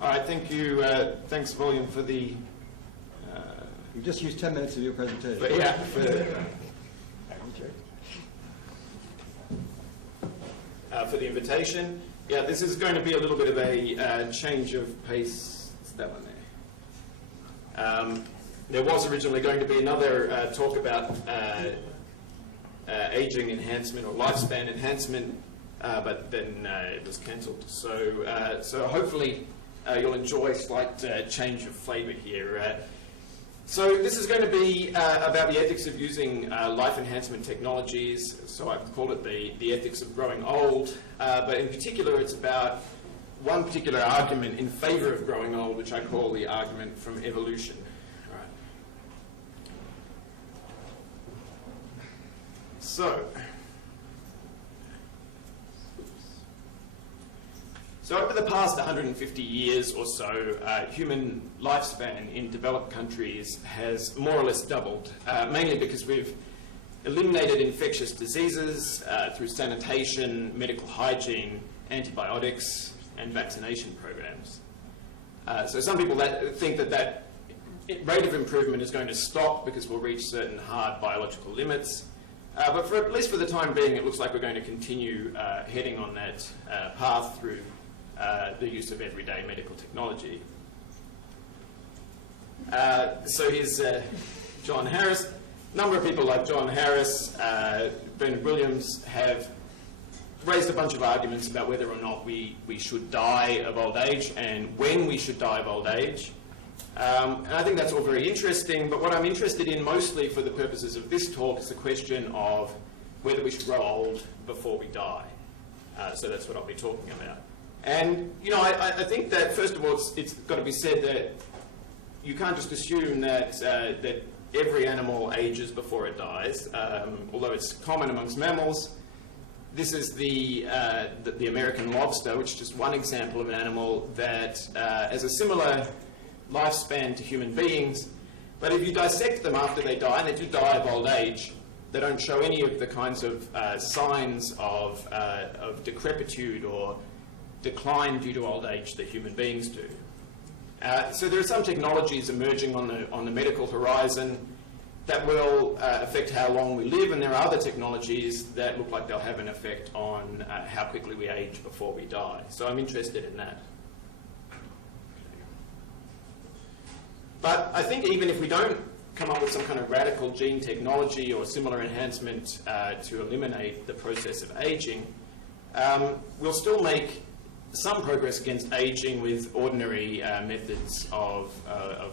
All right, thank you. Thanks, William, for the... You just used 10 minutes of your presentation. For the invitation. Yeah, this is going to be a little bit of a change of pace. It's that one there. There was originally going to be another talk about aging enhancement or lifespan enhancement, but then it was cancelled. So hopefully you'll enjoy a slight change of flavour here. So this is going to be about the ethics of using life enhancement technologies. So I've called it the ethics of growing old. But in particular, it's about one particular argument in favour of growing old, which I call the argument from evolution. All right. So over the past 150 years or so, human lifespan in developed countries has more or less doubled, mainly because we've eliminated infectious diseases through sanitation, medical hygiene, antibiotics, and vaccination programs. So some people think that rate of improvement is going to stop because we'll reach certain hard biological limits. But at least for the time being, it looks like we're going to continue heading on that path through the use of everyday medical technology. So here's John Harris. A number of people like John Harris, Bernard Williams have raised a bunch of arguments about whether or not we should die of old age and when we should die of old age. And I think that's all very interesting, but what I'm interested in mostly for the purposes of this talk is the question of whether we should grow old before we die. So that's what I'll be talking about. And, you know, I think that, first of all, it's got to be said that you can't just assume that that every animal ages before it dies, although it's common amongst mammals. This is the American lobster, which is just one example of an animal that has a similar lifespan to human beings. But if you dissect them after they die, and they do die of old age, they don't show any of the kinds of signs of decrepitude or decline due to old age that human beings do. So there are some technologies emerging on the medical horizon that will affect how long we live, and there are other technologies that look like they'll have an effect on how quickly we age before we die. So I'm interested in that. But I think even if we don't come up with some kind of radical gene technology or similar enhancement to eliminate the process of aging, we'll still make some progress against aging with ordinary methods of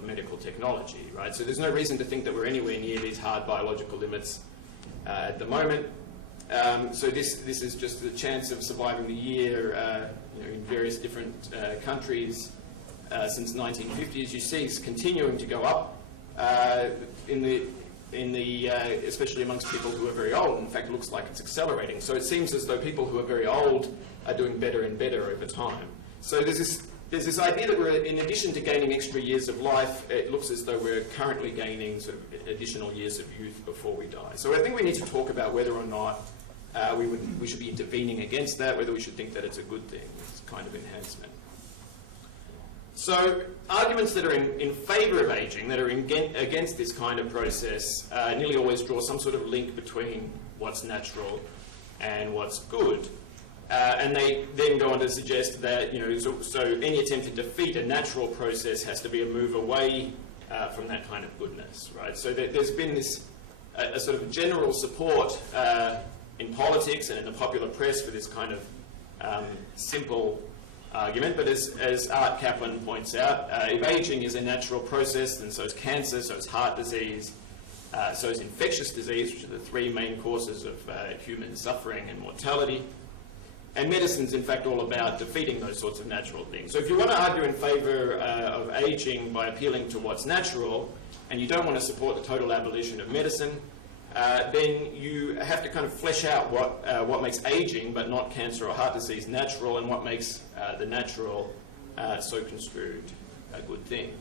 medical technology, right? So there's no reason to think that we're anywhere near these hard biological limits at the moment. So this is just the chance of surviving the year in various different countries since 1950. As you see, is continuing to go up especially amongst people who are very old. In fact, it looks like it's accelerating. So it seems as though people who are very old are doing better and better over time. So there's this idea that we're, in addition to gaining extra years of life, it looks as though we're currently gaining sort of additional years of youth before we die. So I think we need to talk about whether or not we should be intervening against that, whether we should think that it's a good thing, it's a kind of enhancement. So arguments that are in favour of ageing, that are against this kind of process, nearly always draw some sort of link between what's natural and what's good. And they then go on to suggest that, so any attempt to defeat a natural process has to be a move away from that kind of goodness, right? So there's been this a sort of general support in politics and in the popular press for this kind of simple argument, but as Art Kaplan points out, if aging is a natural process, then so is cancer, so is heart disease, so is infectious disease, which are the three main causes of human suffering and mortality. And medicine's in fact all about defeating those sorts of natural things. So if you want to argue in favour of aging by appealing to what's natural, and you don't want to support the total abolition of medicine, then you have to kind of flesh out what makes aging, but not cancer or heart disease, natural, and what makes the natural so construed a good thing.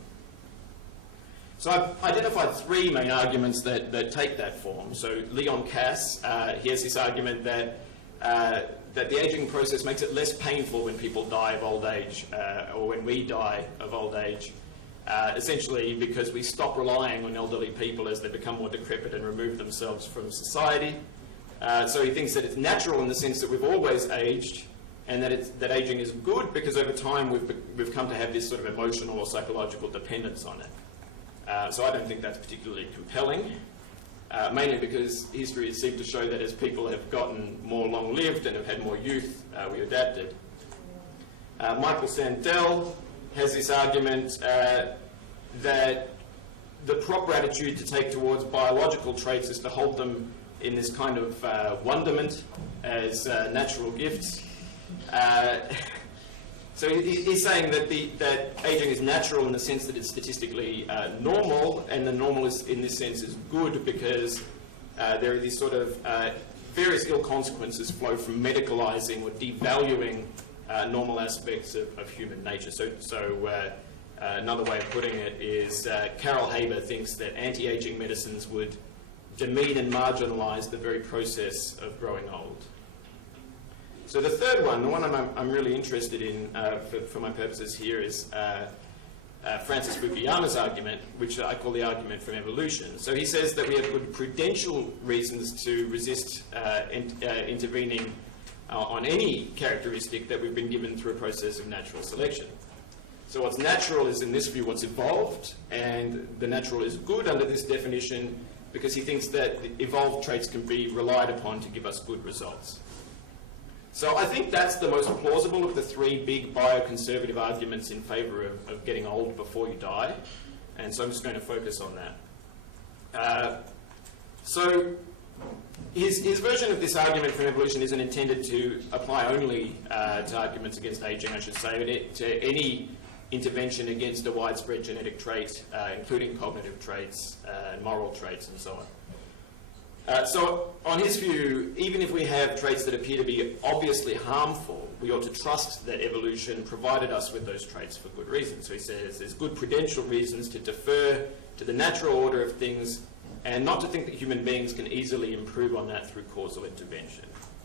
So I've identified three main arguments that take that form. So Leon Kass, he has this argument that that the aging process makes it less painful when people die of old age, or when we die of old age, essentially because we stop relying on elderly people as they become more decrepit and remove themselves from society. So he thinks that it's natural in the sense that we've always aged, and that aging is good because over time we've come to have this sort of emotional or psychological dependence on it. So I don't think that's particularly compelling, mainly because history has seemed to show that as people have gotten more long-lived and have had more youth, we adapted. Michael Sandel has this argument that the proper attitude to take towards biological traits is to hold them in this kind of wonderment as natural gifts. So he's saying that aging is natural in the sense that it's statistically normal, and the normal is, in this sense, is good because there are these sort of various ill consequences flow from medicalizing or devaluing normal aspects of human nature. So another way of putting it is Carol Haber thinks that anti-aging medicines would demean and marginalize the very process of growing old. So the third one, the one I'm really interested in for my purposes here, is Francis Fukuyama's argument, which I call the argument from evolution. So he says that we have good prudential reasons to resist intervening on any characteristic that we've been given through a process of natural selection. So what's natural is, in this view, what's evolved, and the natural is good under this definition because he thinks that evolved traits can be relied upon to give us good results. So I think that's the most plausible of the three big bioconservative arguments in favour of getting old before you die, and so I'm just going to focus on that. So his version of this argument from evolution isn't intended to apply only to arguments against aging, I should say, but to any intervention against a widespread genetic trait, including cognitive traits, moral traits, and so on. So on his view, even if we have traits that appear to be obviously harmful, we ought to trust that evolution provided us with those traits for good reasons. So he says there's good prudential reasons to defer to the natural order of things and not to think that human beings can easily improve on that through causal intervention.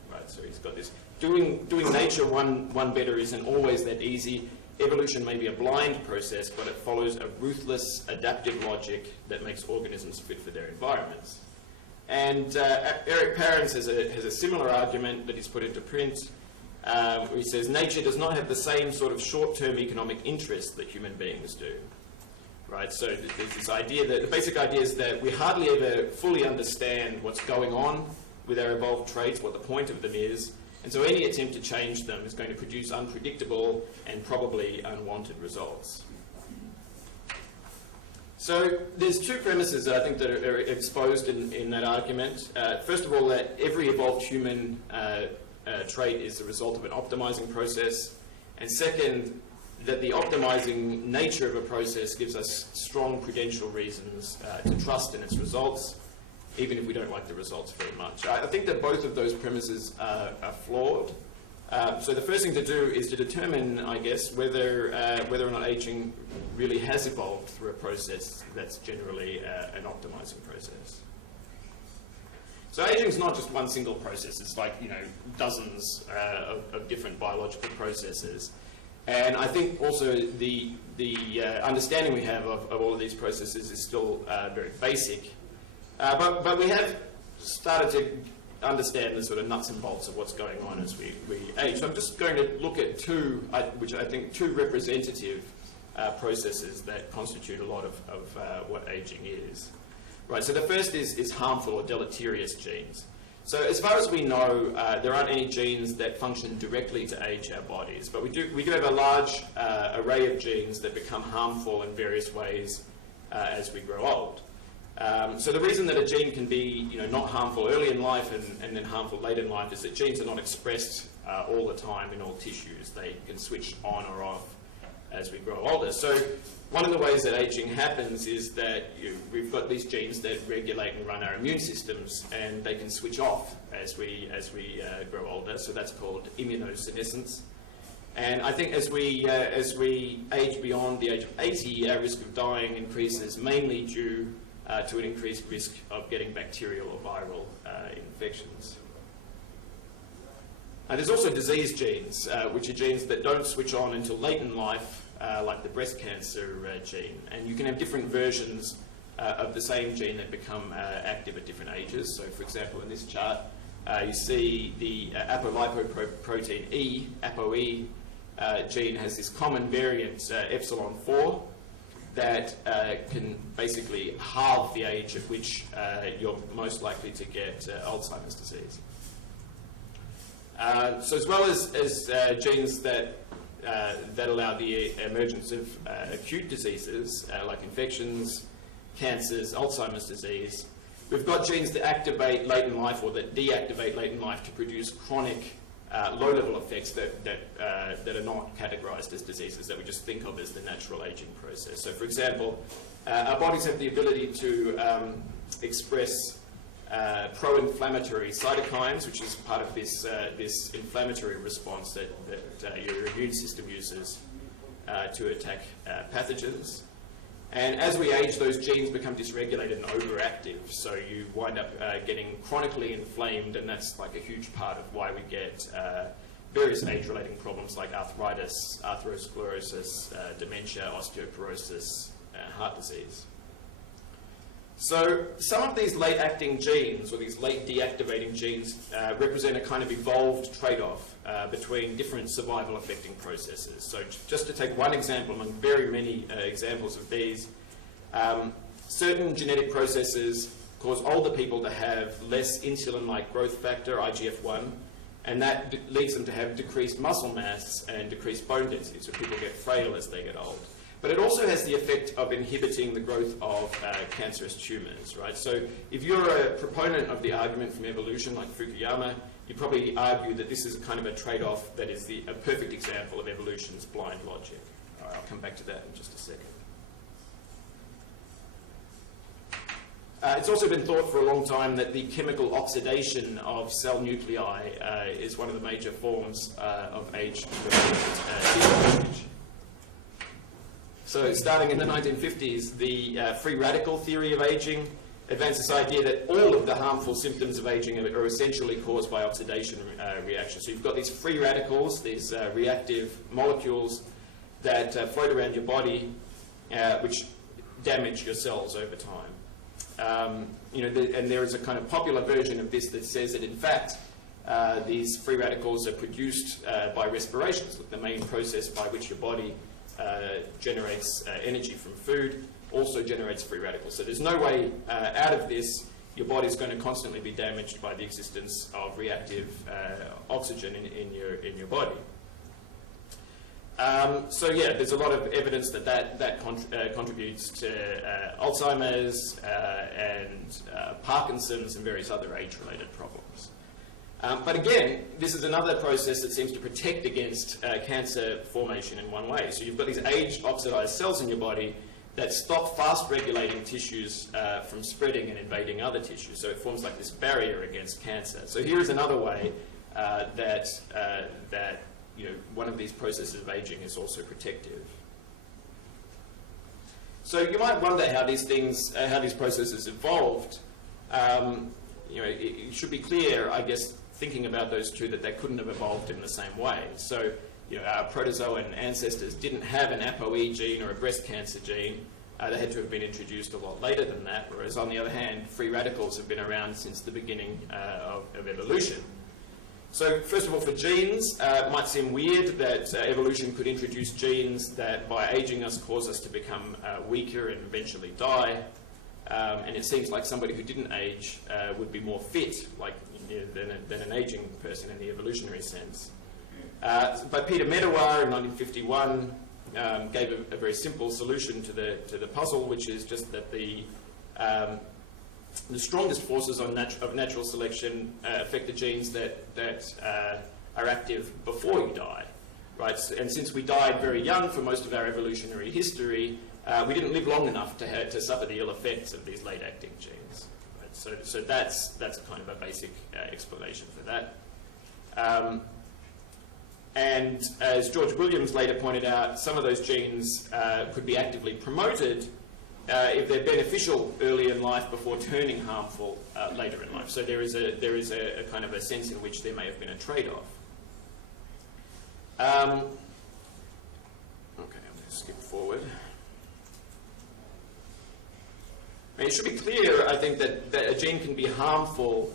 Right? So he's got this, doing nature one better isn't always that easy. Evolution may be a blind process, but it follows a ruthless adaptive logic that makes organisms fit for their environments. And Eric Parents has a similar argument that he's put into print, where he says nature does not have the same sort of short-term economic interest that human beings do. Right? So there's this idea that the basic idea is that we hardly ever fully understand what's going on with our evolved traits, what the point of them is, and so any attempt to change them is going to produce unpredictable and probably unwanted results. So there's two premises that I think that are exposed in that argument. First of all, that every evolved human trait is the result of an optimizing process. And second, that the optimizing nature of a process gives us strong prudential reasons to trust in its results, even if we don't like the results very much. I think that both of those premises are flawed. So the first thing to do is to determine, I guess, whether or not aging really has evolved through a process that's generally an optimizing process. So aging is not just one single process. It's like, dozens of different biological processes. And I think also the understanding we have of all of these processes is still very basic. But we have started to understand the sort of nuts and bolts of what's going on as we age. So I'm just going to look at two representative processes that constitute a lot of what aging is. Right, so the first is harmful or deleterious genes. So as far as we know, there aren't any genes that function directly to age our bodies, but we do have a large array of genes that become harmful in various ways as we grow old. So the reason that a gene can be not harmful early in life and then harmful late in life is that genes are not expressed all the time in all tissues. They can switch on or off as we grow older. So one of the ways that aging happens is that we've got these genes that regulate and run our immune systems, and they can switch off as we grow older. So that's called immunosenescence. And I think as we age beyond the age of 80, our risk of dying increases mainly due to an increased risk of getting bacterial or viral infections. There's also disease genes, which are genes that don't switch on until late in life, like the breast cancer gene. And you can have different versions of the same gene that become active at different ages. So, for example, in this chart, you see the apolipoprotein E, ApoE gene has this common variant, epsilon 4, that can basically halve the age at which you're most likely to get Alzheimer's disease. So as well as genes that allow the emergence of acute diseases like infections, cancers, Alzheimer's disease, we've got genes that activate late in life or that deactivate late in life to produce chronic low-level effects that are not categorized as diseases, that we just think of as the natural aging process. So, for example, our bodies have the ability to express pro-inflammatory cytokines, which is part of this inflammatory response that your immune system uses to attack pathogens. And as we age, those genes become dysregulated and overactive, so you wind up getting chronically inflamed, and that's like a huge part of why we get various age-related problems like arthritis, atherosclerosis, dementia, osteoporosis, heart disease. So some of these late-acting genes, or these late deactivating genes, represent a kind of evolved trade-off between different survival-affecting processes. So just to take one example among very many examples of these, certain genetic processes cause older people to have less insulin-like growth factor, IGF-1, and that leads them to have decreased muscle mass and decreased bone density, so people get frail as they get old. But it also has the effect of inhibiting the growth of cancerous tumours, right? So if you're a proponent of the argument from evolution, like Fukuyama, you probably argue that this is a kind of a trade-off that is a perfect example of evolution's blind logic. All right, I'll come back to that in just a second. It's also been thought for a long time that the chemical oxidation of cell nuclei is one of the major forms of age-related disease. So starting in the 1950s, the free radical theory of aging advanced this idea that all of the harmful symptoms of aging are essentially caused by oxidation reactions. So you've got these free radicals, these reactive molecules that float around your body, which damage your cells over time. And there is a kind of popular version of this that says that in fact these free radicals are produced by respiration, so the main process by which your body generates energy from food, also generates free radicals. So there's no way out of this. Your body's going to constantly be damaged by the existence of reactive oxygen in your body. So yeah, there's a lot of evidence that contributes to Alzheimer's and Parkinson's and various other age-related problems. But again, this is another process that seems to protect against cancer formation in one way. So you've got these age-oxidized cells in your body that stop fast-regulating tissues from spreading and invading other tissues. So it forms like this barrier against cancer. So here's another way that one of these processes of aging is also protective. So you might wonder how these processes evolved. It should be clear, I guess, thinking about those two, that they couldn't have evolved in the same way. So, our protozoan ancestors didn't have an ApoE gene or a breast cancer gene. They had to have been introduced a lot later than that, whereas on the other hand, free radicals have been around since the beginning of evolution. So, first of all, for genes, it might seem weird that evolution could introduce genes that, by aging us, cause us to become weaker and eventually die. And it seems like somebody who didn't age would be more fit than an aging person in the evolutionary sense. But Peter Medawar in 1951 gave a very simple solution to the puzzle, which is just that the strongest forces of natural selection affect the genes that are active before you die, right? And since we died very young for most of our evolutionary history, we didn't live long enough to suffer the ill effects of these late-acting genes. Right? So that's a kind of a basic explanation for that. And as George Williams later pointed out, some of those genes could be actively promoted if they're beneficial early in life before turning harmful later in life. So there is a kind of a sense in which there may have been a trade-off. Okay, I'm going to skip forward. It should be clear, I think, that a gene can be harmful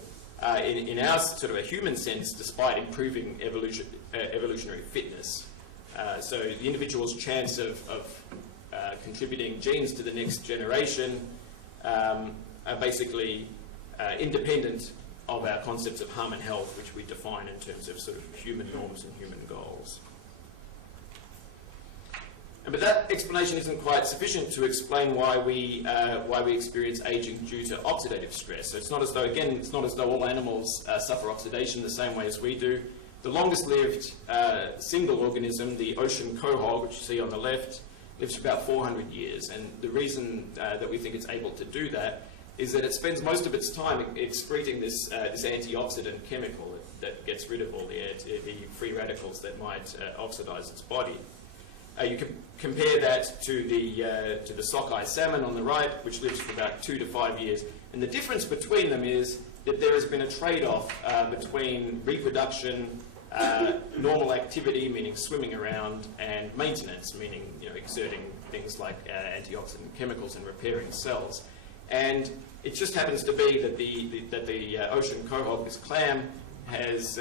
in our sort of a human sense, despite improving evolutionary fitness. So the individual's chance of contributing genes to the next generation are basically independent of our concepts of harm and health, which we define in terms of sort of human norms and human goals. But that explanation isn't quite sufficient to explain why we experience aging due to oxidative stress. So it's not as though, again, it's not as though all animals suffer oxidation the same way as we do. The longest-lived single organism, the ocean quahog, which you see on the left, lives for about 400 years. And the reason that we think it's able to do that is that it spends most of its time excreting this antioxidant chemical that gets rid of all the free radicals that might oxidize its body. You can compare that to the sockeye salmon on the right, which lives for about 2 to 5 years. And the difference between them is that there has been a trade-off between reproduction, normal activity, meaning swimming around, and maintenance, meaning exerting things like antioxidant chemicals and repairing cells. And it just happens to be that the ocean quahog, this clam, has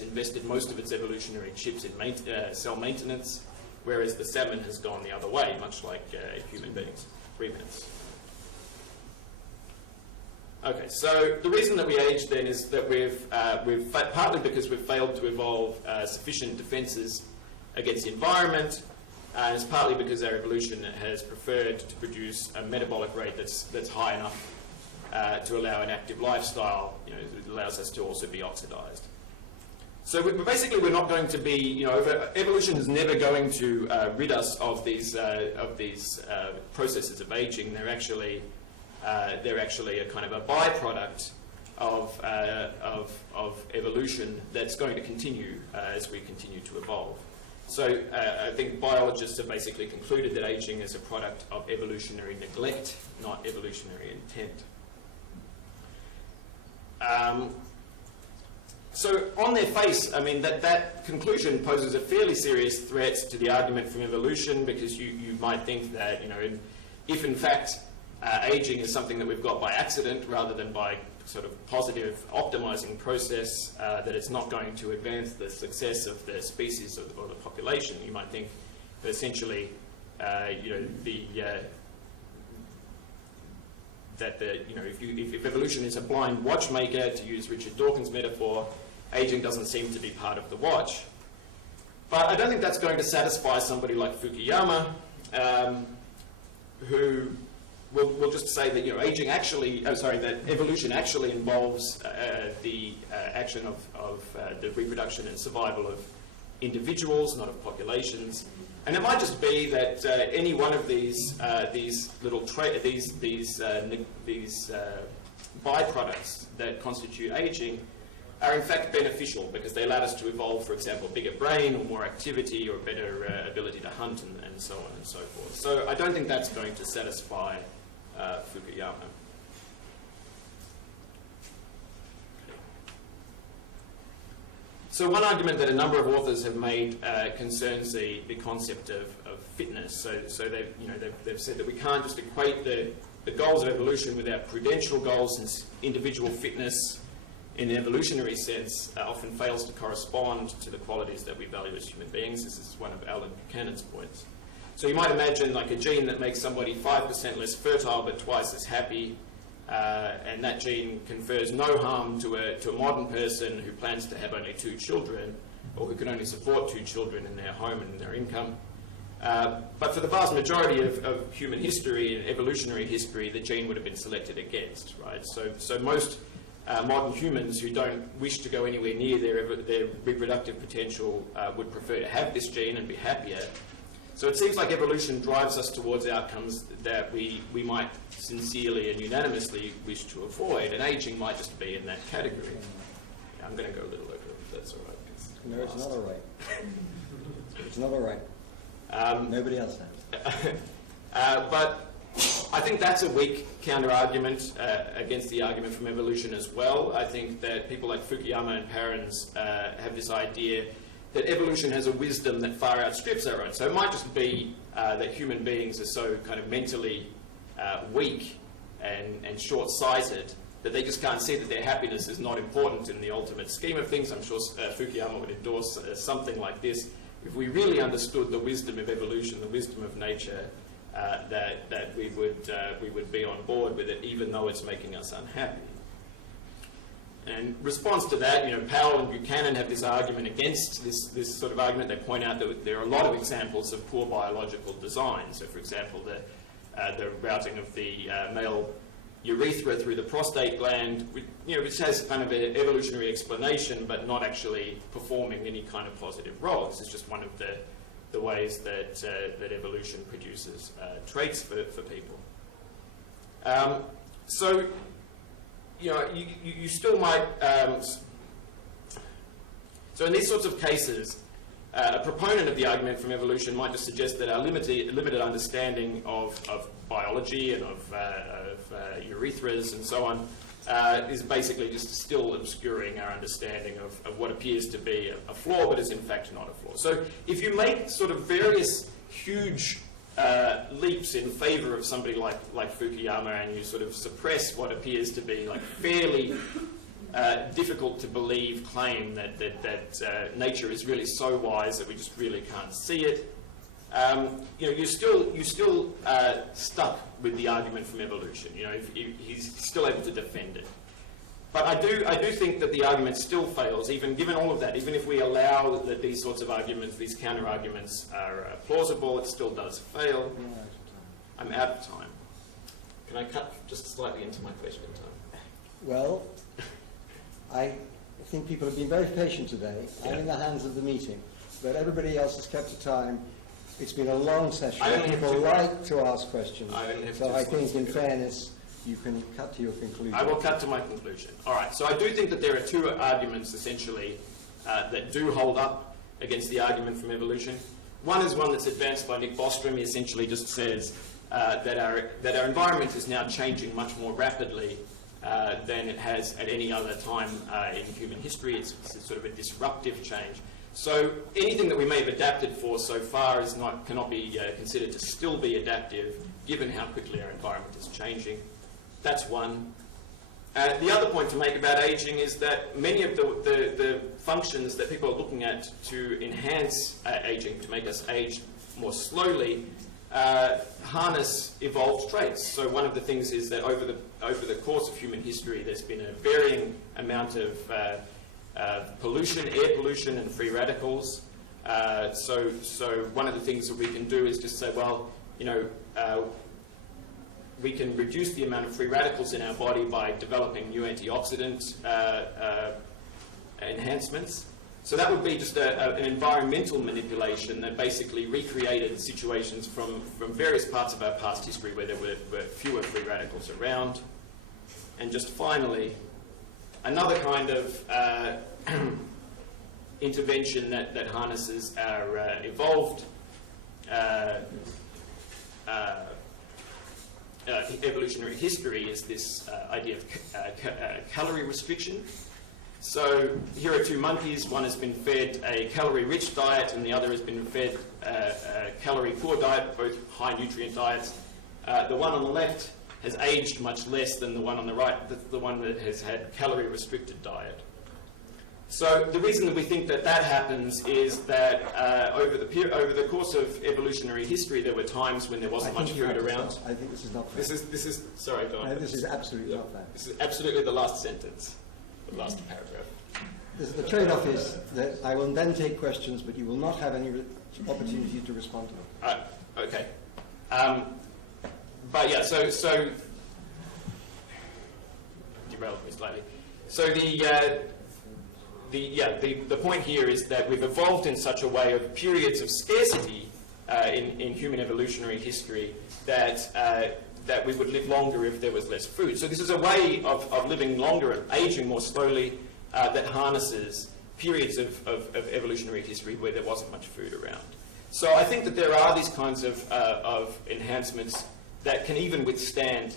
invested most of its evolutionary chips in cell maintenance, whereas the salmon has gone the other way, much like human beings. 3 minutes. Okay, so the reason that we age then is that we've partly because we've failed to evolve sufficient defences against the environment, and it's partly because our evolution has preferred to produce a metabolic rate that's high enough to allow an active lifestyle. It allows us to also be oxidized. So we're not going to be, evolution is never going to rid us of these processes of aging. They're actually a kind of a byproduct of evolution that's going to continue as we continue to evolve. So I think biologists have basically concluded that aging is a product of evolutionary neglect, not evolutionary intent. So on their face, I mean, that conclusion poses a fairly serious threat to the argument from evolution, because you might think that, if in fact aging is something that we've got by accident rather than by sort of positive optimizing process, that it's not going to advance the success of the species or the population. You might think that essentially, if evolution is a blind watchmaker, to use Richard Dawkins' metaphor, aging doesn't seem to be part of the watch. But I don't think that's going to satisfy somebody like Fukuyama, who will just say that that evolution actually involves the action of the reproduction and survival of individuals, not of populations. And it might just be that any one of these byproducts that constitute aging are in fact beneficial, because they allowed us to evolve, for example, a bigger brain or more activity or a better ability to hunt and so on and so forth. So I don't think that's going to satisfy Fukuyama. So one argument that a number of authors have made concerns the concept of fitness. So they've said that we can't just equate the goals of evolution with our prudential goals, since individual fitness in the evolutionary sense often fails to correspond to the qualities that we value as human beings. This is one of Alan Buchanan's points. So you might imagine like a gene that makes somebody 5% less fertile but twice as happy, and that gene confers no harm to a modern person who plans to have only 2 children, or who can only support 2 children in their home and in their income. But for the vast majority of human history and evolutionary history, the gene would have been selected against, right? So most modern humans who don't wish to go anywhere near their reproductive potential would prefer to have this gene and be happier. So it seems like evolution drives us towards outcomes that we might sincerely and unanimously wish to avoid, and aging might just be in that category. Yeah, I'm going to go a little over if that's all right. No, it's not all right. It's not all right. Nobody else has. But I think that's a weak counter-argument against the argument from evolution as well. I think that people like Fukuyama and Parens have this idea that evolution has a wisdom that far outstrips our own. So it might just be that human beings are so kind of mentally weak and short-sighted that they just can't see that their happiness is not important in the ultimate scheme of things. I'm sure Fukuyama would endorse something like this. If we really understood the wisdom of evolution, the wisdom of nature, that we would be on board with it, even though it's making us unhappy. And response to that, Powell and Buchanan have this argument against this sort of argument. They point out that there are a lot of examples of poor biological design. So, for example, the routing of the male urethra through the prostate gland, which has kind of an evolutionary explanation, but not actually performing any kind of positive role. This is just one of the ways that evolution produces traits for people. So, you still might. So, in these sorts of cases, a proponent of the argument from evolution might just suggest that our limited understanding of biology and of urethras and so on is basically just still obscuring our understanding of what appears to be a flaw, but is in fact not a flaw. So if you make sort of various huge leaps in favor of somebody like Fukuyama, and you sort of suppress what appears to be like fairly difficult to believe claim that nature is really so wise that we just really can't see it, you're still stuck with the argument from evolution. He's still able to defend it. But I do think that the argument still fails, even given all of that. Even if we allow that these sorts of arguments, these counter-arguments are plausible, it still does fail. I'm out of time. Can I cut just slightly into my question time? Well, I think people have been very patient today. I'm in the hands of the meeting, but everybody else has kept the time. It's been a long session. People like to ask questions. So I think, in fairness, you can cut to your conclusion. I will cut to my conclusion. All right. So I do think that there are two arguments, essentially, that do hold up against the argument from evolution. One is one that's advanced by Nick Bostrom. He essentially just says that our environment is now changing much more rapidly than it has at any other time in human history. It's sort of a disruptive change. So anything that we may have adapted for so far cannot be considered to still be adaptive, given how quickly our environment is changing. That's one. The other point to make about aging is that many of the functions that people are looking at to enhance aging, to make us age more slowly, harness evolved traits. So one of the things is that over the course of human history, there's been a varying amount of pollution, air pollution, and free radicals. So one of the things that we can do is just say, well, we can reduce the amount of free radicals in our body by developing new antioxidant enhancements. So that would be just an environmental manipulation that basically recreated situations from various parts of our past history where there were fewer free radicals around. And just finally, another kind of intervention that harnesses our evolved evolutionary history is this idea of calorie restriction. So here are two monkeys. One has been fed a calorie-rich diet, and the other has been fed a calorie-poor diet, both high nutrient diets. The one on the left has aged much less than the one on the right, the one that has had calorie-restricted diet. So the reason that we think that happens is that over the course of evolutionary history, there were times when there wasn't much food around. I think this is not fair. This is sorry, Don. No, this is absolutely not fair. This is absolutely the last sentence, the last paragraph. The trade-off is that I will then take questions, but you will not have any opportunity to respond to them. Okay. But yeah, so derailed me slightly. So the point here is that we've evolved in such a way of periods of scarcity in human evolutionary history that we would live longer if there was less food. So this is a way of living longer and aging more slowly that harnesses periods of evolutionary history where there wasn't much food around. So I think that there are these kinds of enhancements that can even withstand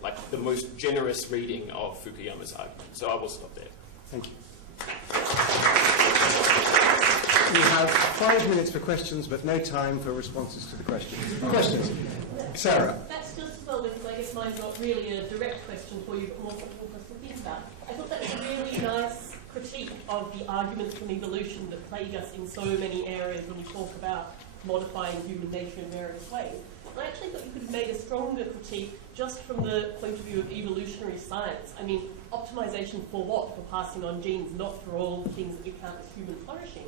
like the most generous reading of Fukuyama's argument. So I will stop there. Thank you. we have 5 minutes for questions, but no time for responses to the questions. Questions? Sarah? That's just as well, because I guess mine's not really a direct question for you, but more for us to think about. I thought that was a really nice critique of the arguments from evolution that plague us in so many areas when we talk about modifying human nature in various ways. And I actually thought you could have made a stronger critique just from the point of view of evolutionary science. I mean, optimization for what? For passing on genes, not for all the things that we count as human flourishing.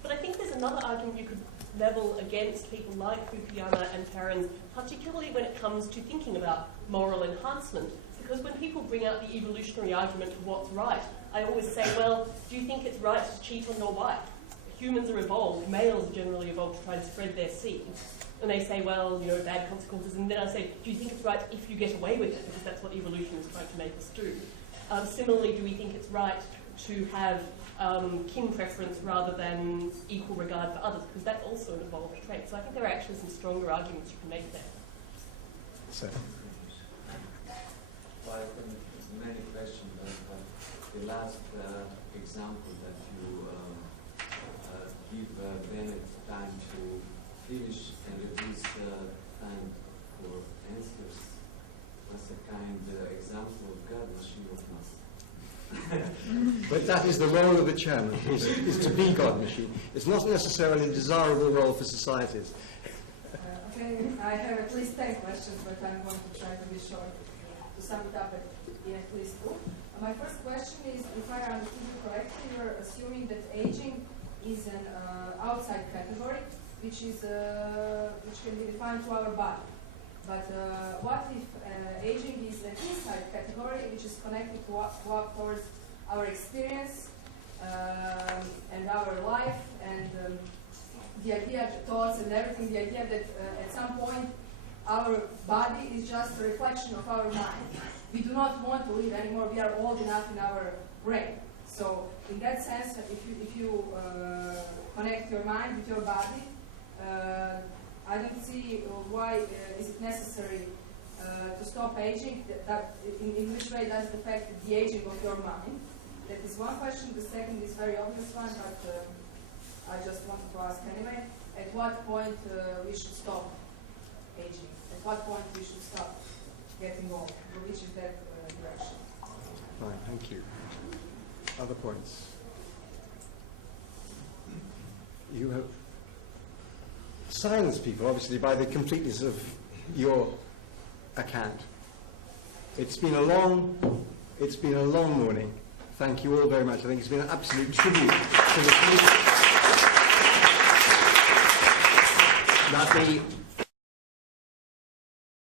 But I think there's another argument you could level against people like Fukuyama and Perrins, particularly when it comes to thinking about moral enhancement. Because when people bring out the evolutionary argument of what's right, I always say, well, do you think it's right to cheat on your wife? Humans are evolved, males are generally evolved to try and spread their seed. And they say, well, you know, bad consequences. And then I say, do you think it's right if you get away with it? Because that's what evolution is trying to make us do. Similarly, do we think it's right to have kin preference rather than equal regard for others? Because that's also an evolved trait. So I think there are actually some stronger arguments you can make there. So. Well, I have many questions, but the last example that you give Bennett time to finish and reduce time for answers was a kind example of God machine of us. But that is the role of the chairman, is to be God machine. It's not necessarily a desirable role for societies. Okay, I have at least 10 questions, but I'm going to try to be short to sum it up in at least 2. My first question is, if I understood you correctly, you're assuming that aging is an outside category, which can be defined to our body. But what if aging is an inside category, which is connected to towards our experience and our life and the idea, the thoughts and everything, the idea that at some point our body is just a reflection of our mind. We do not want to live anymore. We are old enough in our brain. So in that sense, if you connect your mind with your body, I don't see why is it necessary to stop aging. In which way does it affect the aging of your mind? That is one question. The second is very obvious one, but I just wanted to ask anyway. At what point we should stop aging? At what point we should stop getting old? Which is that direction? Fine, thank you. Other points? You have silenced people, obviously, by the completeness of your account. It's been a long morning. Thank you all very much. I think it's been an absolute tribute to the